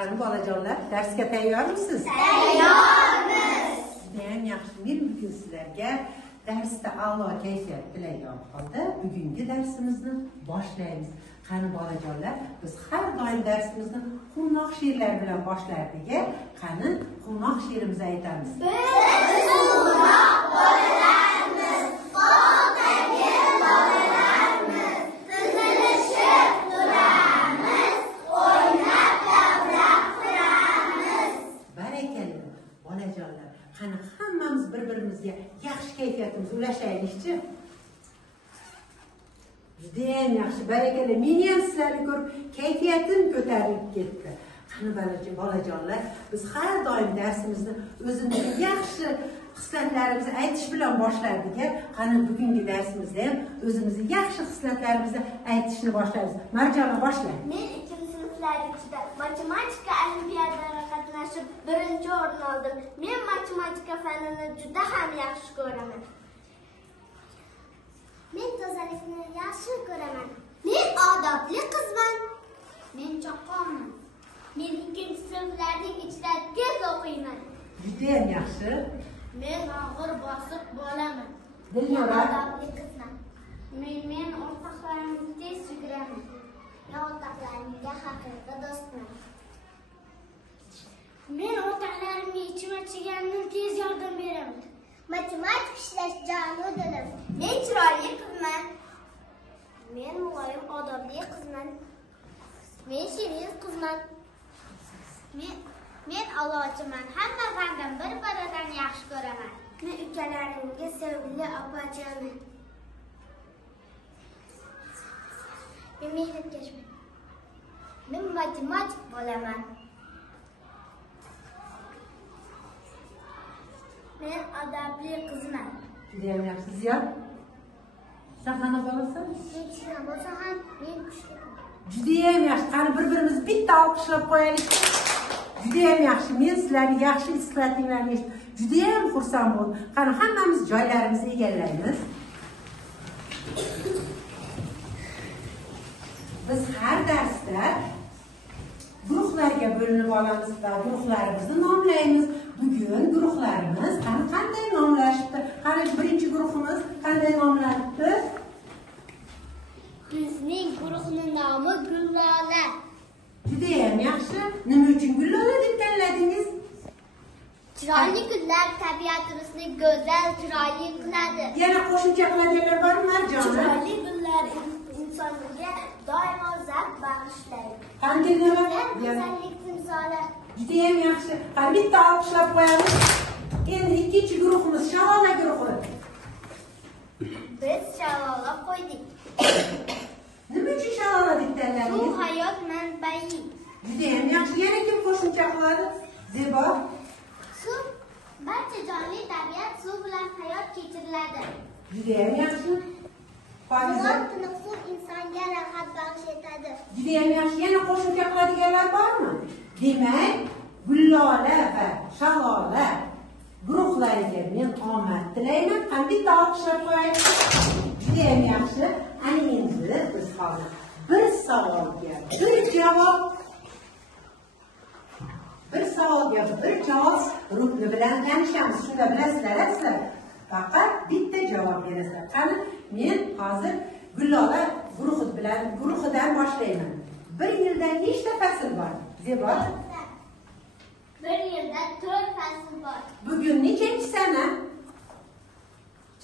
Qani bolajonlar, darsga tayyormisiz? Tayyormiz. Judayam yaxshi. Men bugun sizlarga darsda a'lo kayfiyat tilaydigan holda bugungi darsimizni boshlaymiz. Qani bolajonlar, biz har doim darsimizni quvnoq she'rlar bilan boshlardik. Qani quvnoq she'rimizni aytamiz. Biz quvnoq bolalarmiz, bog'dagi bolalarmiz, tizilishib turamiz, o'ynab davra quramiz. Barakalla bolajonlar. Qani hammamiz bir-birimizga yaxshi kayfiyatimizni ulashaylikchi. Judayam yaxshi, barakalla. Meni ham sizlarni ko'rib kayfiyatim ko'tarilib ketdi. Qani bolajonlar, biz har doim darsimizni o'zimizning yaxshi xislatlarimizni aytish bilan boshlardik. Qani bugungi darsimizda ham o'zimizning yaxshi xislatlarimizni aytishni boshlaymiz. Marjona boshla. Men 2-sinflarnikida matematika olimpiadalariga qatnashib 1-o'rin oldim. Men matematika fanini juda ham yaxshi ko'raman. Men tozalikni yaxshi ko'raman. Men odobli qizman. Men chaqqonman. Men 2-sinflarning ichida tez o'qiyman. Judayam yaxshi. Men og'ir bosiq bolaman. Dilnora. Odobli qizman. Men o'rtoqlarimga tez yuguraman. Men o'rtoqlarimga haqiqiy do'stman. Men o'rtoqlarimga ichma-chiganni tez yordam beraman. Matematik ishlash jonu dilim. Men chiroyli qizman. Men muloyim odobli qizman. Men shirin qizman. Men a'lochiman. Hamma fandan bir-biridan yaxshi ko'raman. Men ukalarimga sevimli opachaman. Men mehnatkashman. Men matematik bo'laman. Men adabli qizman. Judayam yaxshi. Ziyod. Sen qana bolasan? Men kichkina bo'lsa ham men kuchli. Judayam yaxshi. Qani bir-birimizni bitta olqishlab qo'yaylik. Judayam yaxshi. Men sizlarning yaxshi ishlatinglarni eshitib judayam xursand bo'ldim. Qani hammamiz joylarimizni egallaymiz. Biz har darsda guruhlarga bo'linib olamiz va guruhlarimizni nomlaymiz. Bugun guruhlarimiz qanday nomlashibdi? Qani birinchi guruhimiz qanday nomlanibdi? Bizning guruhning nomi Gullola. Judayam yaxshi. Nima uchun Gullola deb tanladingiz? Chiroyli gullar tabiatimizni go'zal, chiroyli qiladi. Yana qo'shimcha qiladiganlar bormi, Marjona? Chiroyli gullar insonga doimo zavq bag'ishlaydi. Qanday nima? Go'zallik timsoli. Judayam yaxshi. Qani bitta olqishlab qo'yamiz. Endi ikkinchi guruhimiz Shalola guruhi. Biz Shalola qo'ydik. Nima uchun Shalola deb Suv tanladingiz? hayot manbai. Judayam yaxshi. Yana kim qo'shimcha qiladi? Zebo. Suv barcha jonli tabiat suv bilan hayot kechiriladi. Judayam yaxshi. Foiza. Tiniq suv insonga rohat bag'sh etadi. Judayam yaxshi. Yana qo'shimcha qiladiganlar bormi? Demak, Gullola va Shalola guruhlariga men omad tilayman. Qani bitta olqishlab qo'yaylik. Judayam yaxshi. Ana endi biz hozir bir savolga bir javob rukni bilan tanishamiz. Shunda bilasizlar, faqat bitta javob berasizlar. Qani men hozir Gullola guruhidan boshlayman. Bir yilda nechta fasl bor? Zebo. Bir yilda 4 fasl bor. Bugun nechanchi sana?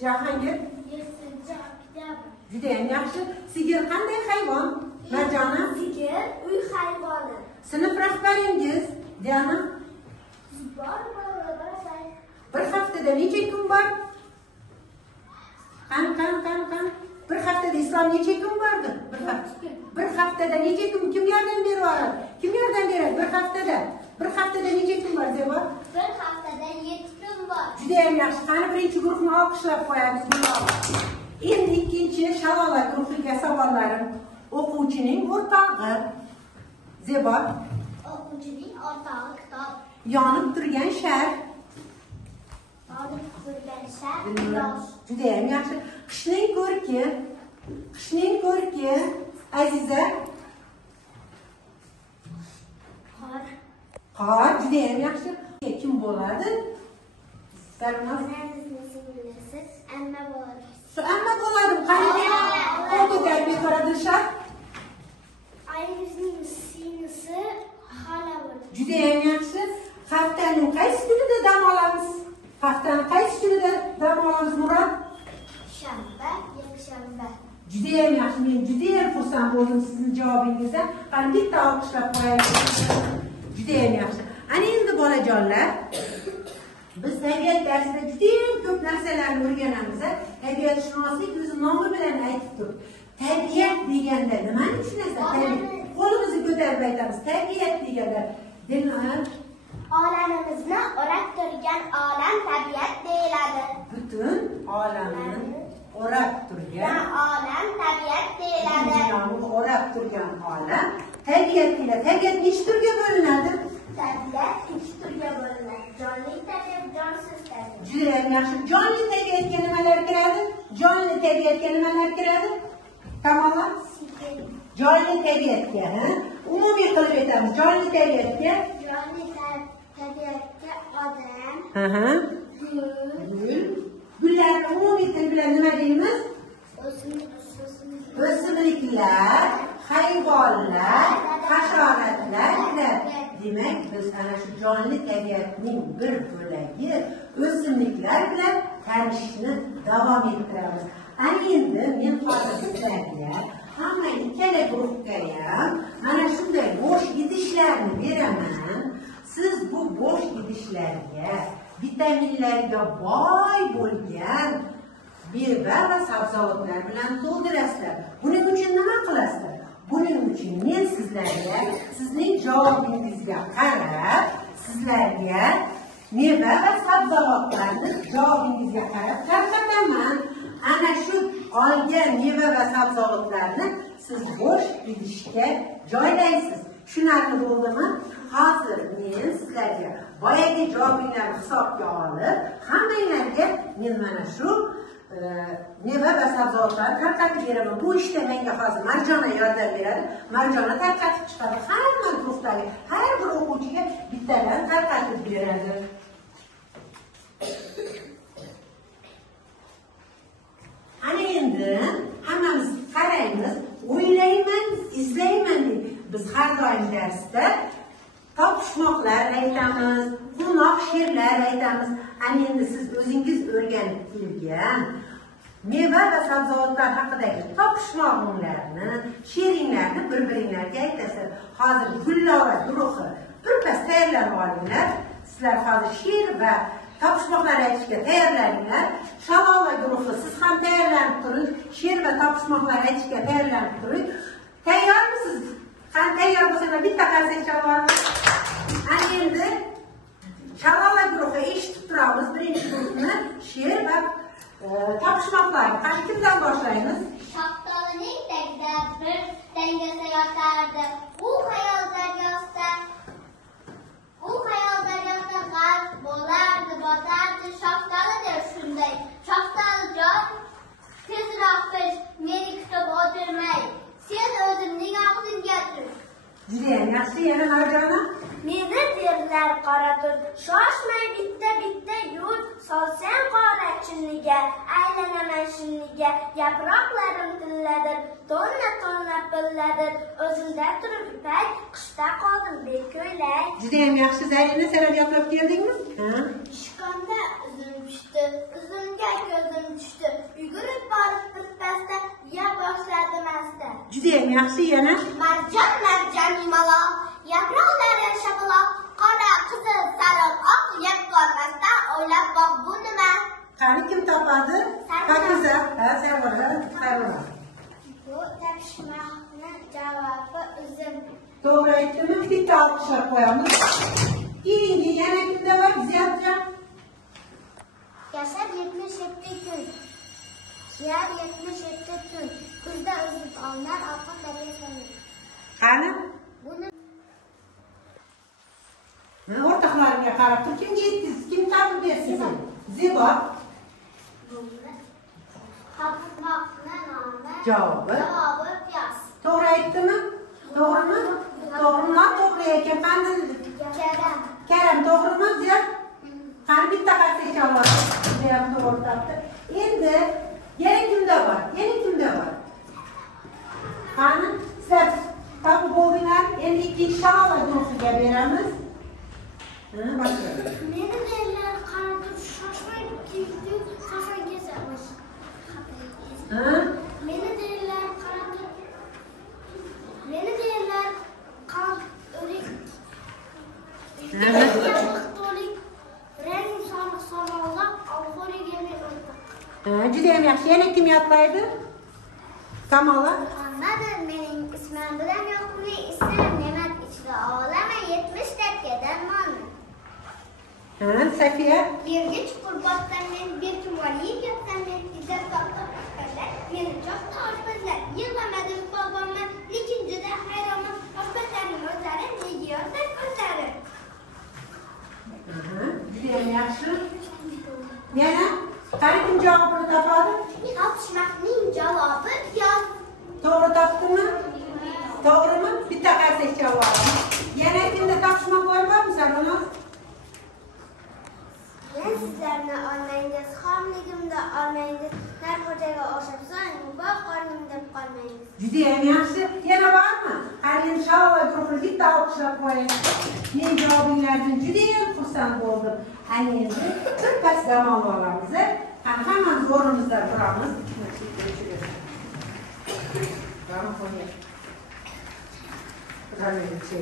Jahongir. 7-oktyabr. Judayam yaxshi. Sigir qanday hayvon? Marjona. Sigir uy hayvoni. Sinf rahbaringiz Diana. Bor. Bir haftada necha kun bor? Qani. Bir haftada islom necha kun bordi? Bir haftada necha kun? Kim yordam beradi? Kim yordam beradi? Bir haftada necha kun bor, Zebo? Bir haftada 7 kun bor. Judayam yaxshi. Qani birinchi guruhni olqishlab qo'yamiz. Endi ikkinchi Shalola guruhiga savollarim. O'quvchining o'rtog'i. Zebo. O'quvchining o'rtog'i kitob. Yonib turgan shar. Yonib turgan shar. Judayam yaxshi. Qishning ko'rki. Aziza. Ha, juda ham yaxshi. Kim bo'ladi? Sarmaz. Amma bo'ladi. Amma bo'ladi. Qanday? Foto tarbiya ko'radishar. Ayimizning singlisi xala bo'ladi. Juda ham yaxshi. Haftaning qaysi kunida dam olamiz? Haftaning qaysi kunida dam olamiz, Murod? Shanba, yakshanba. Juda ham yaxshi. Men juda ham xursand bo'ldim sizning javobingizdan. Qani bitta olqishlab qo'yaylik. Juda ham yaxshi. Ana endi bolajonlar, biz tabiat darsida juda ham ko'p narsalarni o'rganamiz. Tabiatshunoslik o'zi nomi bilan aytib turib. Tabiat deganda nimani tushunasiz? Qo'limizni ko'tarib aytamiz. Tabiat deganda olamimizni o'rab turgan olam tabiat deyiladi. Butun olamni o'rab turgan olam tabiat deyiladi. Dunyoni o'rab turgan olam tabiat deyiladi. Tabiat nechta turga bo'linadi? Tabiat 3 turga bo'linadi. Jonli tabiat, jonsiz tabiat. Juda ham yaxshi. Jonli tabiatga nimalar kiradi? Jonli tabiatga nimalar kiradi? Tamomlar. Jonli tabiatga, umumiy qilib aytamiz. Jonli tabiatga odam, gul. Gullarni umumiy til bilan nima deymiz? O'simliklar, hayvonlar, hasharotlar. Demak, biz ana shu jonli tabiatning bir bo'lagi o'simliklar bilan tanishishni davom ettiramiz. Ana endi men hozir sizlarga hamma ikkala guruhga ham mana shunday bo'sh idishlarni beraman. Siz bu bo'sh idishlarga vitaminlarga boy bo'lgan meva va sabzavotlar bilan to'ldirasizlar. Buning uchun nima qilasizlar? Buning uchun men sizlarga, sizning javobingizga qarab, sizlarga meva va sabzavotlarni javobingizga qarab tarqataman. Ana shu olgan meva va sabzavotlarni siz bo'sh idishga joylaysiz. Tushunarli bo'ldimi? Hozir men sizlarga boyagi javobinglarni hisobga olib, hammanglarga men mana shu meva va sabzavotlarni tarqatib beraman. Bu ishda menga hozir Marjona yordam beradi. Marjona tarqatib chiqadi. Hamma guruhdagi har bir o'quvchiga bittadan tarqatib beradi. Ana endi hammamiz qaraymiz, o'ylayman, izlayman deb biz har doim darsda topishmoqlar aytamiz, quvnoq she'rlar aytamiz. Ana endi siz o'zingiz o'rganib kelgan meva va sabzavotlar haqidagi topishmoqlarni, she'ringlarni bir-biringlarga aytasizlar. Hozir Gullora guruhi birpas tayyorlanib olinglar. Sizlar hozir she'r va topishmoqlar aytishga tayyorlaninglar. Shalola guruhi siz ham tayyorlanib turing. She'r va topishmoqlar aytishga tayyorlanib turing. Tayyormisiz? Qani tayyor bo'lsanglar bitta qarsak chalvorni. Ana endi Shalola guruhi eshitib turamiz. Birinchi guruhni she'r va topishmoqlarni. Qani kimdan boshlaymiz? Shaftolining tagida bir dangasa yotardi. U xayol daryosida g'arq bo'lardi, botardi. Shaftoli der shunday. Shaftolijon, tezroq pish, meni kutib o'tirmay. Sen o'zimning og'zimga tur. Juda ham yaxshi. Yana Marjona. Meni derlar qora tut, shoshmay bitta yur. Solsang qora chinniga, aylanaman shinniga. Yaproqlarim tilladir, tonna pilladir. O'zimda turib ipak, qishda qoldim beko'ylak. Juda ham yaxshi. Zarina, sen ham yoqlab keldingmi? Ishqonda uzum tushdi, uzumga ko'zim tushdi. Yugurib borib birpasda ya boshladim asta. Juda ham yaxshi. Yana Marjon yumaloq, yaproqlari shabaloq, qora, qizil, sariq, oq yeb qolmasdan o'ylab boq bu nima? qani kim topadi? Pakiza. Sarvara. Bu topishmoqni javobi uzum. To'g'ri aytdimi? Bitta olqishlab qo'yamiz. Keyingi yana kimda bor? Ziyodjon. Yashab 77 kun. Yar 77 tun. Kuzda uzib onar, oqib daryosalar. Qani? Buni o'rtoqlarimga qarab tur. Kimga yetdingiz? Kim topib bersin? Zibo. topishmoqni nomi. Javobi piyoz. to'g'ri aytdimi? To'g'rimi? To'g'ri, noto'g'ri ekan. Qani? Kadam. mutaxassis javob judayam to'g'ri topdi. Endi yana kimda bor? Qani, sizlar topib bo'ldinglar. Endi ikkinchi savol guruhiga beramiz. Boshlaymiz. Meni derlar qaratib shoshmay ketdi, qafanga savash. Meni derlar qaratib qan o'rik. Rang sariq savollar alforiga men Juda ham yaxshi. Yana kim yodlaydi? Kamola? Anladim, mening ismim bilan yo'qmi? Ismim ne'mat ichida olama 70 dakikadan ma'lum. Safiya? Yerga chuqur botdan men, bir tumonlik yotdan men, izlab toqtab chiqqanlar, meni choqda oshpazlar. Yig'lamadim bobomman, lekin juda hayronman, oshpazlarning o'zlari nega yotdan ko'zlari. Judayam yaxshi. Yana? Qani kim javobini topadi? Topishmoqning javobi yo'q. To'g'ri topdimi? To'g'rimi? Bitta qarsak javobi. Yana kimda topishmoq bormi Sarvinoz? Men sizlarni olmangiz, xomligimda olmangiz, narxo'jaga o'xshab so'ng, bu qornim deb qolmangiz. Judayam yaxshi. Yana bormi? Qani inshaalloh guruhni bitta olqishlab qo'ying. Men javobinglardan judayam xursand bo'ldim. Ana endi birpas dam olamiz. Qani hammamiz o'rnimizda turamiz. Vamos poner. Realmente.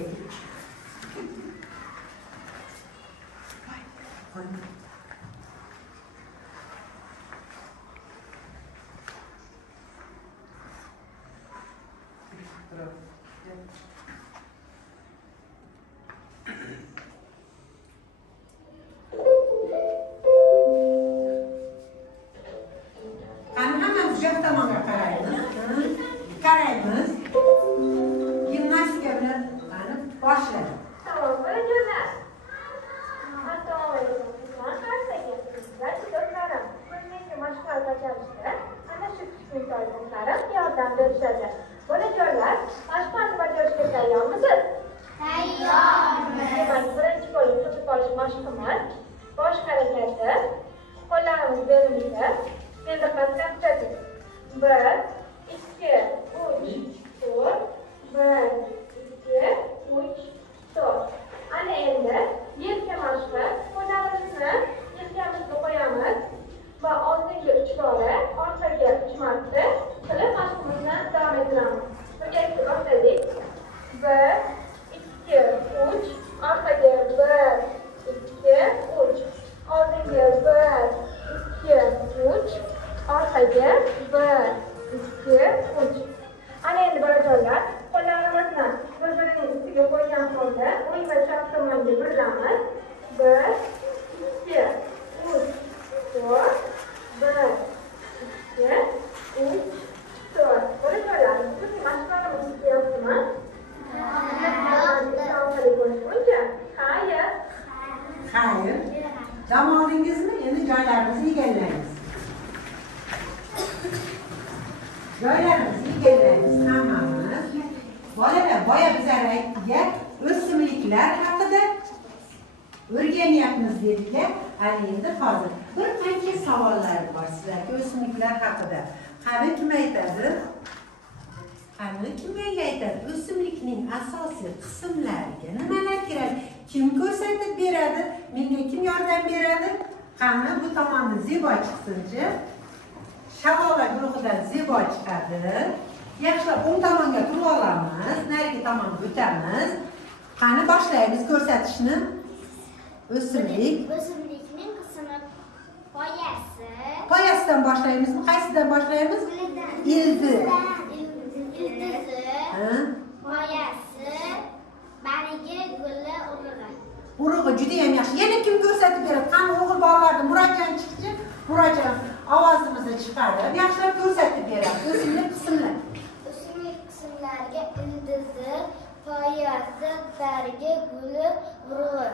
Qaraymiz. Gimnastika bilan boshlaymiz. Savol beradilar. Ata-onalar qarsaga do'stlarim, kunlik mashqlar bajarishda ana shu kichik to'ylarga yordam berishadi. Bolajonlar, mashqlarni bajarishga tayyormisiz? Tayyormiz. Demak, birinchi bo'lib tutib olish mashqimiz bosh harakati, qo'llarimiz belimizda. Endi qattiq tuting. 1 2 3 4 1 2 3 4. Ana endi yelka mashqi. Qo'llarimizni yelkamizga qo'yamiz va oldinga 3 bora, orqaga 3 marta qilib mashqimizni davom ettiramiz. Birgalikda boshladik. 1 2 3 orqaga 1 2 3 oldinga 1 2 3 orqaga 1 2 3. Ana endi bolajonlar, qo'llarimizni bir-birining ustiga qo'ygan holda o'ng va chap tomonga buramiz. 1 2 3 4 1 2 3 4. Bolajonlar, biz mashqlarimizni qilyapmiz. Xayr. Dam oldingizmi? Endi joylarimizni egallaymiz. Joylarimizni egallaymiz hammamiz. Bolalar, boya bizlar aytdilar, o'simliklar haqida o'rganyapmiz dedilar. Ana endi hozir bir qancha savollar bor sizlarga o'simliklar haqida. Qani kim aytadi? Kimga aytadi? O'simlikning asosiy qismlariga nimalar kiradi? Kim ko'rsatib beradi? Menga kim yordam beradi? Qani bu tomonda Zebo chiqsinchi. Shavola guruhidan Zebo chiqadi. Yaxshilab o'ng tomonga turib olamiz, narigi tomonga o'tamiz. Qani boshlaymiz ko'rsatishni. O'simlikning qismi poyasi. Poyasidan boshlaymizmi? Qaysidan boshlaymiz? Ildizi. Poyasi, barigi, guli, urug'i. Urug'i juda ham yaxshi. Yana kim ko'rsatib beradi? Qani o'g'il bolalarni Murodjon chiqchi? Murodjon ovozimizni chiqarib, yaxshilab ko'rsatib beradi. O'simlik qismlar. O'simlik qismlariga ildizi, poyasi, barigi, guli, urug'i.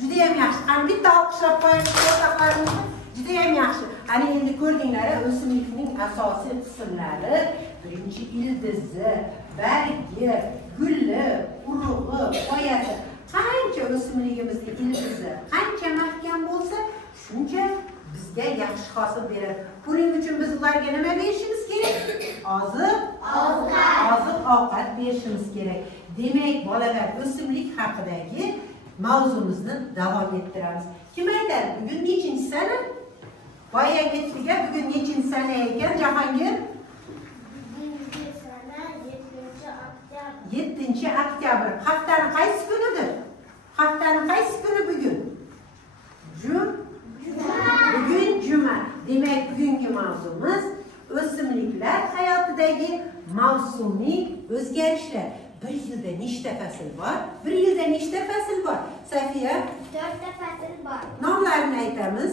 Juda ham yaxshi. Qani bitta olqishlab qo'yamiz o'rtoqlarimizni. Juda ham yaxshi. Ana endi ko'rdinglar, o'simlikning asosiy qismlari birinchi ildizi, bargi, guli, urug'i, poyasi. Qancha o'simligimizning ildizi qancha mahkam bo'lsa, yaxshi hosil beradi. Buning uchun biz ularga nima berishimiz kerak? Oziq-ovqat berishimiz kerak. Demak, bolalar o'simlik haqidagi mavzumizni davom ettiramiz. Kim aytadi? Bugun nechinchi sana? Boya aytdiga, bugun nechinchi sana ekan, Jahongir? 7-oktyabr. Haftaning qaysi kunidir? Haftaning qaysi kuni bugun? Bugun juma. Demak, bugungi mavzumiz o'simliklar hayotidagi mavsumiy o'zgarishlar. Bir yilda nechta fasl bor? Safiya? 4 ta fasl bor. Nomlarini aytamiz.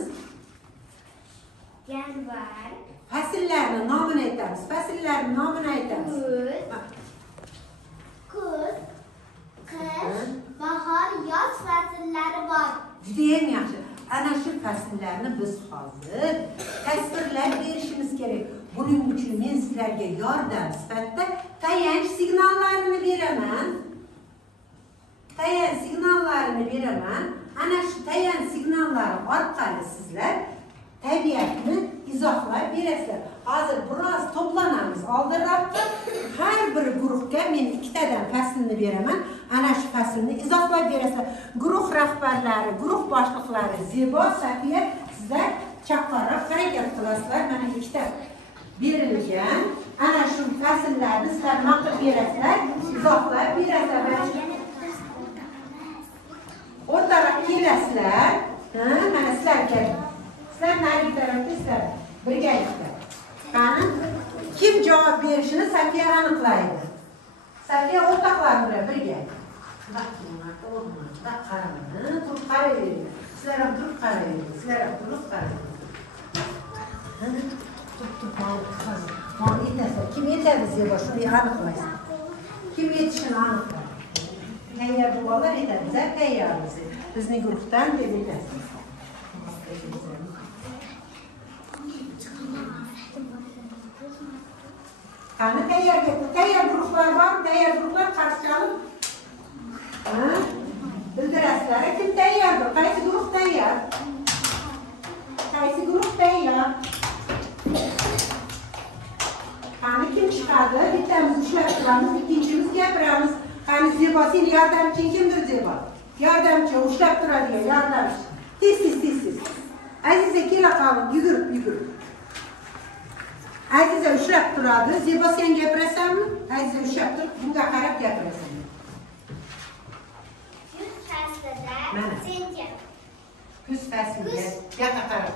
Yanvar. Fasllarning nomini aytamiz. Kuz, qish, bahor, yoz fasllari bor. Juda ham yaxshi. Ana shu fasllarni biz hozir tasvirlab berishimiz kerak. Buning uchun men sizlarga yordam sifatida tayanch signallarini beraman. Ana shu tayanch signallari orqali sizlar tabiatni izohlab berasizlar. Hozir biroz to'planamiz oldinroqqa. Har bir guruhga men 2 tadan faslni beraman. Ana shu faslni izohlab berasizlar. Guruh rahbarlari, guruh boshliqlari Zebo, Safiya, sizlar chaqqonroq harakat qilasizlar. Mana 2 ta berilgan. Ana shu fasllarni sizlar maqib berasizlar, izohlab berasizlar. O'rtaroq kelasizlar. Mana sizlarga sizlar nari tarafda birgalikda. Qani, kim javob berishini Safiya aniqlaydi. Safiya o'rtoqlar bilan birga. Turib qarayveringlar. Sizlar ham turib qarayveringlar. Kim yetadi Zebo, shuni aniqlaysiz. Kim yetishini aniqlaydi. Tayyor bolalar yetadi, biz tayyormiz. Bizning guruhdan deb aytasiz. Qani tayyor guruhlar bor, tayyor guruhlar qarshi chalib. Bildirasizlar, kim tayyordir? Qaysi guruh tayyor? Qani kim chiqadi? Bittamiz ushlab turamiz, ikkinchimiz gapiramiz. Qani Zebo, sen yordamchi kimdir Zebo? Yordamchi, ushlab turadigan yordamchi. Tez. Aziza kela qolib, yugurib. Aziza ushlab turadi. Zebo, sen gapirasanmi? Aziza ushlab tur, bunga qarab gapirasan. Kuz fasliga yoqqa qarab.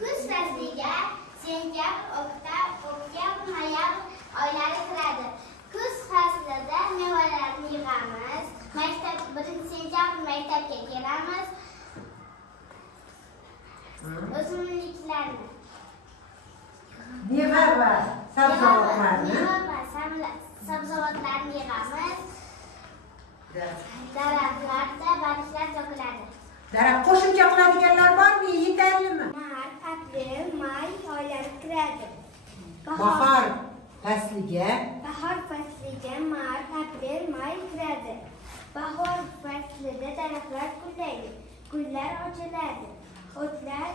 Kuz fasliga sentyabr, oktyabr, noyabr oylari kiradi. Kuz faslida mevalarni yig'amiz. 1-sentyabr maktabga kelamiz. O'simliklarni. Meva va sabzavotlarni yig'amiz. Daraxtlarda barglar to'kiladi. Daraxt qo'shimcha qiladiganlar bormi? Yetarlimi? Mart, aprel, may oylari kiradi. Bahor fasliga mart, aprel, may kiradi. Bahor faslida daraxtlar gullaydi. Gullar ochiladi. O'tlar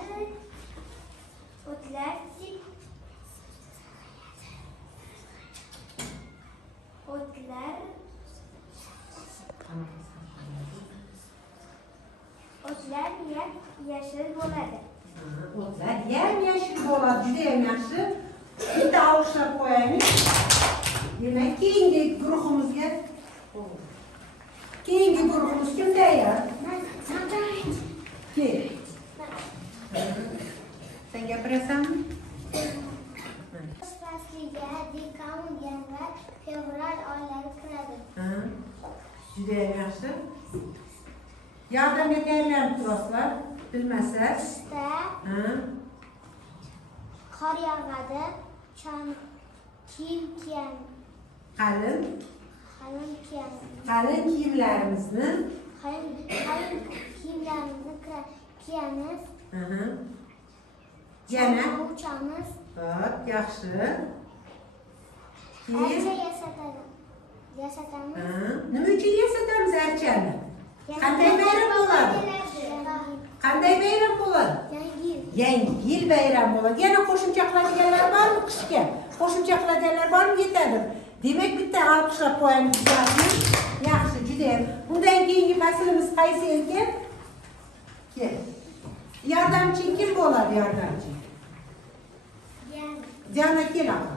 yashil bo'ladi. O'tlar yashil bo'ladi. Juda ham yaxshi. Bitta olqishlab qo'yaylik. Demak, keyingi guruhimiz kim tayyor? Kel. Sen gapirasanmi? Kuz fasliga dekabr, yanvar, fevral oylari kiradi. Juda ham yaxshi. Yordamga tayyorlanib turasizlar. Bilmasa, qor yog'adi, kiyim kiyamiz. Qalin kiyimlarimizni kiyamiz. Yana uchamiz. Xo'p, yaxshi. Archa yasatamiz. Nima uchun yasatamiz archani? Qanday bayram bo'ladi? Qanday bayram bo'ladi? Yangi yil. Yangi yil bayram bo'ladi. Yana qo'shimcha qiladiganlar bormi qishga? Qo'shimcha qiladiganlar bormi? Yetadi. Demak, bitta alqishlab qo'yamiz. Yaxshi, juda ham. Undan keyingi faslimiz qaysi ekan? Kel. Yordamchi kim bo'ladi, yordamchi? Diana keladi.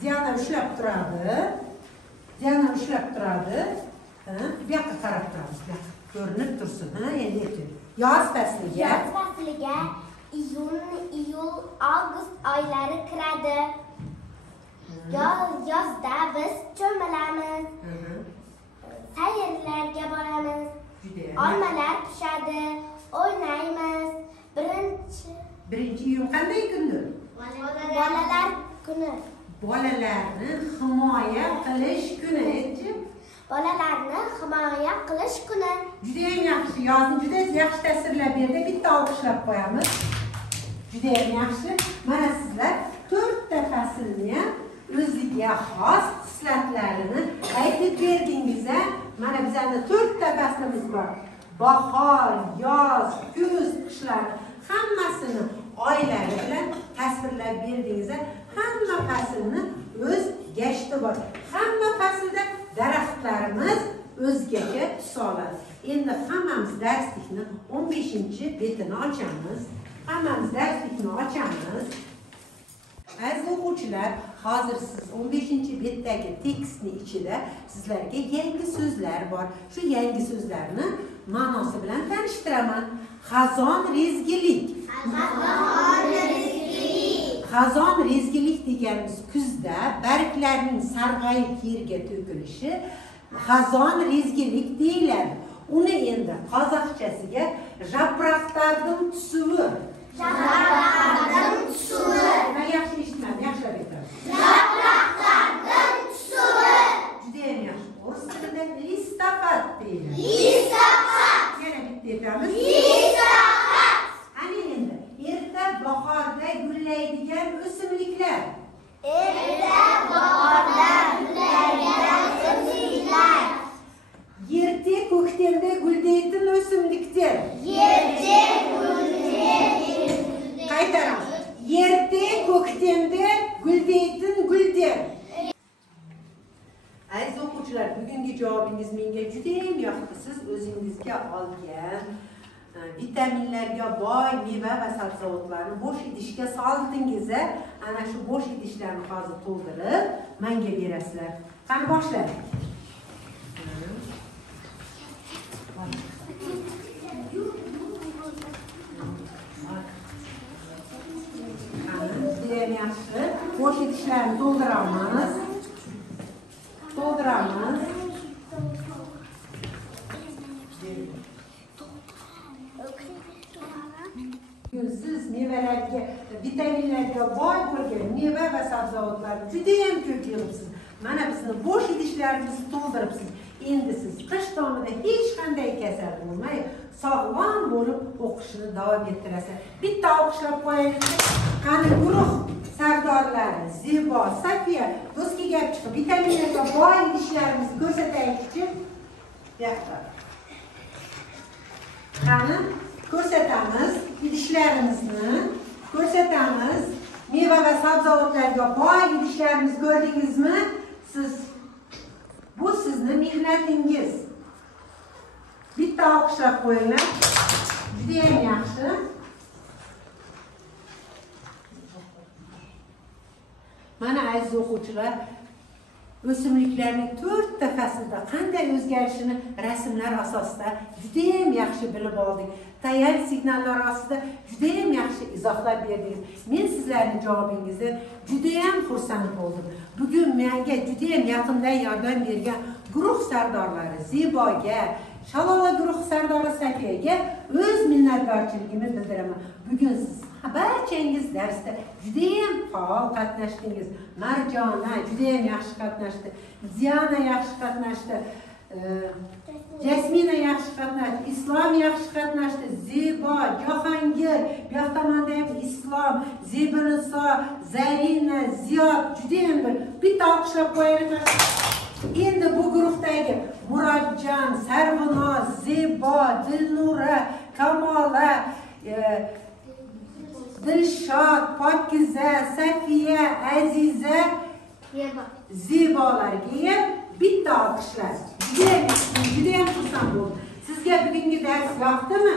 Diana ushlab turadi. Diana ushlab turadi. Bu yoqqa qarab turamiz. Bu yoqqa ko'rinib tursin. Endi ayting. Yoz fasliga. Yoz fasliga iyul, avgust oylari kiradi. Yozda biz cho'milamiz. Sayrlarga boramiz. Olmalar pishadi, o'ynaymiz. Birinchi iyun qanday kundir? Bolalar kuni. Bolalarni himoya qilish kuni aytchi. Bolalarni himoya qilish kuni. Juda ham yaxshi. Yozni juda yaxshi tasvirlab berdi. Bitta olqishlab qo'yamiz. Juda ham yaxshi. Mana sizlar 4 ta faslni o'ziga xos xislatlarini aytib berdingiz. Mana bizlarda 4 ta faslimiz bor. Bahor, yoz, kuz, qishlar hammasini oylari bilan tasvirlab berdingiz. Hamma faslni o'z gashti bor. Hamma faslda daraxtlarimiz o'zgacha tus oladi. Endi hammamiz darslikni 15-betini ochamiz. Hammamiz darslikni ochamiz. Aziz o'quvchilar, hozir siz 15-betdagi tekstning ichida sizlarga yangi so'zlar bor. Shu yangi so'zlarni ma'nosi bilan tanishtiraman. Xazon rezgilik. Xazon rezgilik deganimiz kuzda barglarning sarg'ayib yerga to'kilishi xazon rezgilik deyiladi. Uni endi qozoqchasiga japroqlarning tusuvi. Japroqlarning tusuvi. Men yaxshi eshitmadim, yaxshilab aytaman. Japroqlarning tusuvi. Juda ham yaxshi. O'z tilida listopad deyiladi. Listopad. Yana bitta aytamiz. Listopad. Ana endi erta bahorda gullaydigan o'simliklar. Erta bahorda gullaydigan o'simliklar. Erta ko'ktemda guldaydigan o'simlikdir. Erta qaytaramiz. Erta ko'ktemda guldaydigan guldir. Aziz o'quvchilar, bugungi javobingiz menga juda ham yoqdi. Siz o'zingizga olgan vitaminlarga boy meva va sabzavotlarni bo'sh idishga soldingiz. Ana shu bo'sh idishlarni hozir to'ldirib menga berasizlar. Qani boshlaylik. Judayam yaxshi. Bo'sh idishlarni to'ldiramiz. Siz mevalarga, vitaminlarga boy bo'lgan meva va sabzavotlarni juda ham ko'p yig'ibsiz. Mana bizni bo'sh idishlarimizni to'ldiribsiz. Endi siz qish tomida hech qanday kasal bo'lmay, sog'lom bo'lib o'qishni davom ettirasiz. Bitta olqishlab qo'yaylik. Qani guruh sardorlari Zebo, Safiya, do'stga gap chiqib, vitaminlarga boy idishlarimizni ko'rsataylikchi. Yaxshi. Qani ko'rsatamiz, idishlarimizni ko'rsatamiz. Meva va sabzavotlarga boy idishlarimizni ko'rdingizmi? Bu sizni mehnatingiz. Bitta olqishlab qo'yinglar. Juda ham yaxshi. Mana aziz o'quvchilar, o'simliklarning 4 ta faslda qanday o'zgarishini rasmlar asosida juda ham yaxshi bilib oldik. Tayanch signallar ostida juda ham yaxshi izohlab berdingiz. Men sizlarning javobingizdan juda ham xursand bo'ldim. Bugun menga juda ham yaqindan yordam bergan guruh sardorlari Zeboga, Shalola guruh sardori Safiyaga o'z minnatdorchiligimni bildiraman. Bugun siz barchangiz darsda juda ham faol qatnashdingiz. Marjona juda ham yaxshi qatnashdi. Diana yaxshi qatnashdi. Jasmina yaxshi qatnashdi. Islom yaxshi qatnashdi. Zebo, Jahongir, bu yoqda ham Islom, Zebiniso, Zarina, Ziyod juda ham bitta olqishlab qo'yaylik. Endi bu guruhdagi Murodjon, Sarvinoz, Zebo, Dilnura, Kamola, Dilshod, Pokiza, Safiya, Aziza, Zebolarga ham bitta olqishlar. Judayam xursand bo'ldim. Sizga bugungi dars yoqdimi?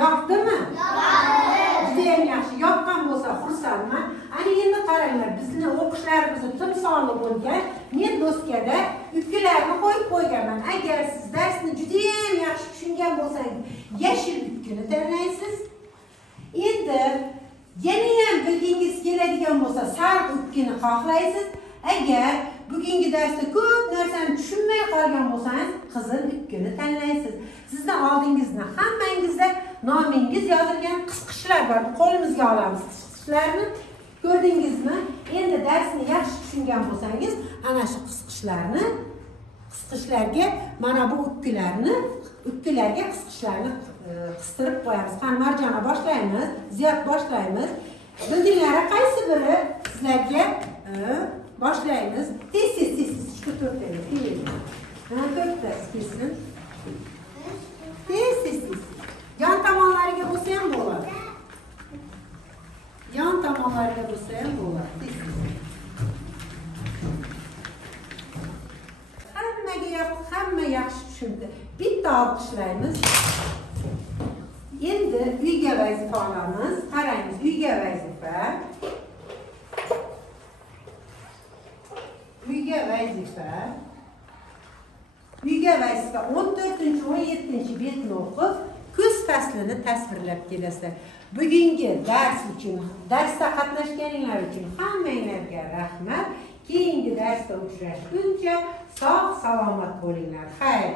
Yoqdimi? Judayam yaxshi. Yoqqan bo'lsa xursandman. Ana endi qaranglar, bizni o'qishlarimizni timsoli bo'lgan men doskada ukkilarni qo'yib qo'yganman. Agar siz darsni judayam yaxshi tushungan bo'lsangiz, yashil ukkini tanlaysiz. Endi yana ham bilgingiz keladigan bo'lsa, sariq ukkini xohlaysiz. Agar bugungi darsda ko'p narsani tushunmay qolgan bo'lsangiz, qizil ukkini tanlaysiz. Sizni oldingizda hammangizda nomingiz yozilgan qisqichlar bor. Qo'limizga olamiz qisqichlarni. Ko'rdingizmi? Endi darsni yaxshi tushungan bo'lsangiz, ana shu qisqichlarga mana bu ukkilarga qisqichlarni qistirib qo'yamiz. Qani Marjona boshlaymiz, Ziyod boshlaymiz. Bildinglar, qaysi biri sizlarga boshlaymiz. Tez shu to'rttaga keling. To'rtta kelsin. Tez. Yon tomonlariga bo'lsa ham bo'ladi. Yon tomonlariga bo'lsa ham bo'ladi. Hamma yaxshi tushundi. Bitta olqishlaymiz. Endi uyga vazifa olamiz. Qaraymiz, uyga vazifa. Uyga vazifa 14-17 betni o'qib, kuz faslini tasvirlab kelasizlar. Bugungi dars uchun, darsda qatnashganinglar uchun hammanglarga rahmat. Keyingi darsda uchrashguncha sog' salomat bo'linglar. Xayr.